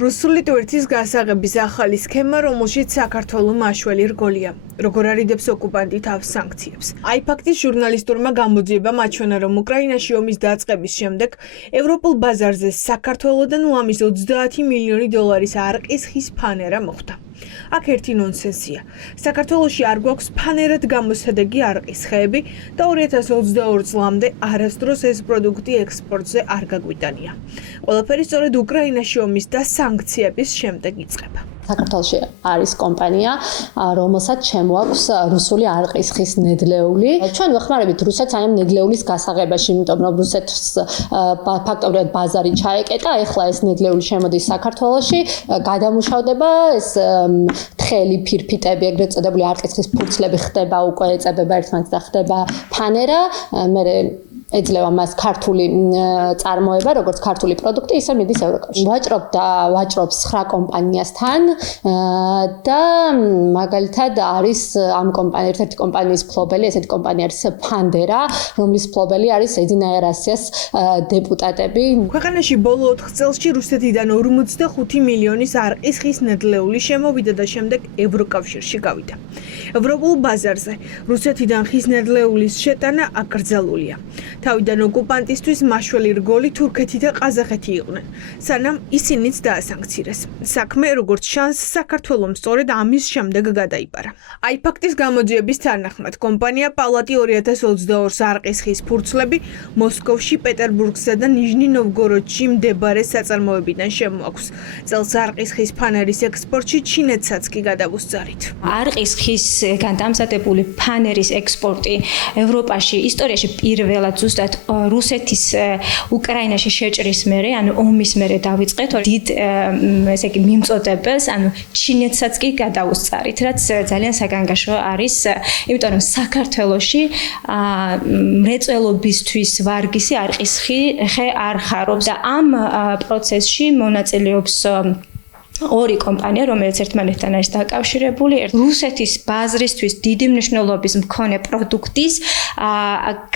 რუსული ტვირთის გასაღების ახალი სქემა, რომელშიც საქართველო მაშველი რგოლია. როგორ არიდებს ოკუპანტი თავს სანქციებს. აიფაქტის ჟურნალისტურმა გამოძიებამ აჩვენა, რომ უკრაინაში ომის დაწყების შემდეგ ევროპულ ბაზარზე საქართველოდან უამის 30 მილიონი დოლარის არყის ხის ფანერა მოხვდა. აქ ერთი ნონსენსია. საქართველოში არ გვაქვს ფანერად გამოსადეგი არყის ხეები და 2022 წლამდე არასდროს ეს პროდუქტი ექსპორტზე არ გაგვიტანია. ყველაფერი სწორედ უკრაინაში ომის და სანქციების შემდეგ იწყება. საქართველოში არის კომპანია, რომელსაც შემოაქვს რუსული არყის ხის ნედლეული. ჩვენ ვეხმარებით რუსეთს ამ ნედლეულის გასაღებაში, იმიტომ რომ რუსეთს ფაქტობრივად ბაზარი ჩაეკეტა, ეხლა ეს ნედლეული შემოდის საქართველოში, გადამუშავდება ეს თხელი ფირფიტები, ეგრეთ წოდებული არყის ხის ფურცლები ხდება, უკვე ეწებება ერთმანეთს და ხდება ფანერა, მე ეძლევა მას ქართული წარმოება, როგორც ქართული პროდუქტი, ისე მიდის ევროკავშირში. ვაჭრობს 9 კომპანიასთან და მაგალითად არის ამ ერთ-ერთი კომპანიის ფლობელი, ესეთი კომპანია არის ფანდერა, რომლის ფლობელი არის ედინა ერასიას დეპუტატები. ქვეყანაში ბოლო 4 წელში რუსეთიდან 45 მილიონის არყის ხის ნედლეული შემოვიდა და შემდეგ ევროკავშირში გავიდა. ევროპულ ბაზარზე რუსეთიდან ხის ნედლეულის შეტანა აკრძალულია. თავიდან ოკუპანტისთვის მაშველი რგოლი თურქეთი და ყაზახეთი იყვნენ, სანამ ისინიც დაასანქცირეს. საქმე, როგორც ჩანს, საქართველომ სწორედ ამის შემდეგ გადაიბარა. აიფაქტის გამოძიების თანახმად, კომპანია პალატი 2022 არყის ხის ფურცლები მოსკოვში, პეტერბურგსა და ნიჟნი-ნოვგოროდში მდებარე საწარმოებიდან შემოაქვს. წელს არყის ხის ფანერის ექსპორტში ჩინეთსაც კი გადავუსწარით. არყის ხისგან დამზადებული ფანერის ექსპორტი ევროპაში ისტორიაში პირველად ზუსტად რუსეთის უკრაინაში შეჭრის მერე, ანუ ომის მერე დავიწყეთ დიდ ესე იგი მიმწოდებას, ანუ ჩინეთსაც კი გადავუსწარით, რაც ძალიან საგანგაშო არის, იმიტომ რომ საქართველოში მრეწველობისთვის ვარგისი არყის ხე არ ხარობს და ამ პროცესში მონაწილეობს ორი კომპანია, რომელიც ერთმანეთთან არის დაკავშირებული, რუსეთის ბაზრისთვის დიდი მნიშვნელობის მქონე პროდუქტის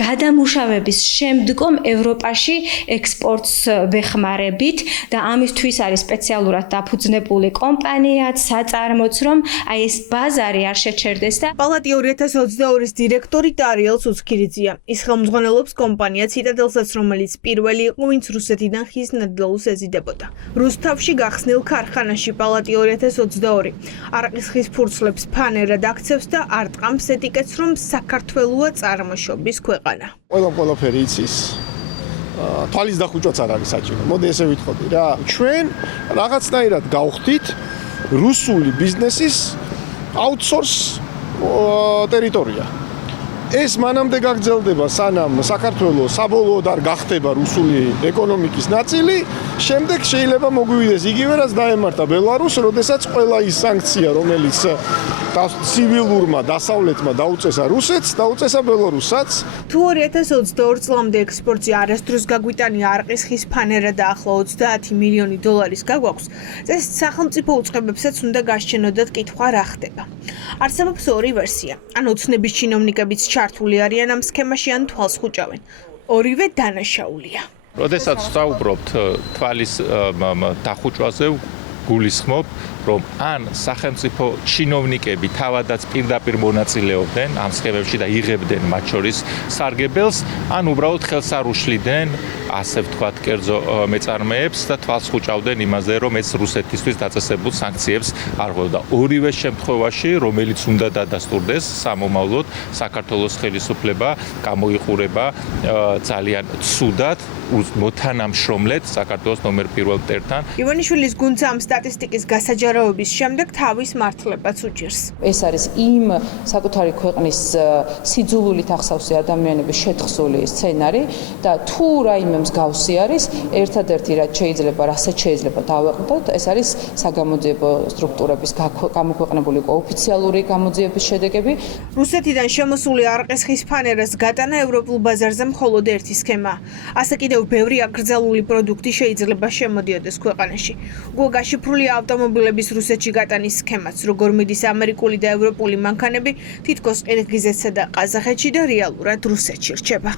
გადამუშავების შემდგომ ევროპაში ექსპორტს ვეხმარებით და ამისთვის არის სპეციალურად დაფუძნებული კომპანიაც, საწარმოც, რომ აი ეს ბაზარი არ შეჩერდეს და პალატი 2022-ის დირექტორი ტარიელ ცუცქირიძეა. ის ხელმძღვანელობს კომპანია ციტადელსაც, რომელიც პირველი იყო, ვინც რუსეთიდან ხის ნედლეულს ეზიდებოდა. რუსთავში გახსნილ ქარხანაში პალატი 2022 არყის ხის ფურცლებს ფანერად აქცევს და არტყამს ეტიკეტს, რომ საქართველოა წარმოშობის ქვეყანა. ყველაფერი იცის. თვალის დახუჭვაც არ არის საჭირო. მოდი ესე ვიტყოდი რა. ჩვენ რაღაცნაირად გავხდით რუსული ბიზნესის აუთსორს ტერიტორია. ეს მანამდე გაგრძელდება, სანამ საქართველოს საბოლოოდ არ გახდება რუსული ეკონომიკის ნაწილი, შემდეგ შეიძლება მოგვივიდეს იგივე რაც დაემართა ბელარუსს, როდესაც ყველა ის სანქცია, რომელიც ცივილურმა დასავლეთმა დაუწესა რუსეთს, დაუწესა ბელარუსსაც. თუ 2022 წლამდე ექსპორტზე არასდროს გაგვიტანია არყის ხის ფანერა და ახლა 30 მილიონი დოლარის გაგვაქვს, ეს სახელმწიფო უწყებებსაც უნდა გასჩენოდათ კითხვა რა ხდება. არსებობს ორი ვერსია. ან ოცნების ჩინოვნიკებიც ჩართული არიან ამ სქემაში, ან თვალს ხუჭავენ. ორივე დანაშაულია. როდესაც ვსაუბრობთ თვალის დახუჭვაზე, გულისხმობ, რომ ან სახელმწიფო ჩინოვნიკები თავადაც პირდაპირ მონაწილეობდნენ ამ სქემებში და იღებდნენ მათ შორის სარგებელს, ან უბრალოდ ხელს არ უშლიდნენ, ასე ვთქვათ, კერძო მეწარმეებს და თვალს ხუჭავდნენ იმაზე, რომ ეს რუსეთისთვის დაწესებულ სანქციებს არ ღვევდა. ორივე შემთხვევაში, რომელიც უნდა დადასტურდეს სამომავლოდ, საქართველოს ხელისუფლება გამოიყურება ძალიან ცუდად, მოთანამშრომლეთ საქართველოს ნომერ 1 მტერთან. ივანიშვილის გუნდს ამ სტატისტიკის გასაჯაროების შემდეგ თავის მართლებაც უჭირს. ეს არის იმ საკუთარი ქვეყნის სიძულვილით ახსავსი ადამიანების შეთხზული სცენარი და თუ რაიმე მსგავსი არის, ერთადერთი რაც შეიძლება, რასაც შეიძლება დავაყრდოთ, ეს არის საგამოძიებო სტრუქტურების გამოქვეყნებული ოფიციალური გამოძიების შედეგები. რუსეთიდან შემოსული არყის ხის ფანერას გატანა ევროპულ ბაზარზე მხოლოდ ერთი სქემაა. ასე კიდევ ბევრი აკრძალული პროდუქტი შეიძლება შემოდიოდეს ქვეყანაში. უკვე გაშიფრული ავტომობილების რუსეთში გატანის სქემაც, როგორ მიდის ამერიკული და ევროპული მანქანები, თითქოს ყირგიზეთსა და ყაზახეთში და რეალურად რუსეთში რჩება.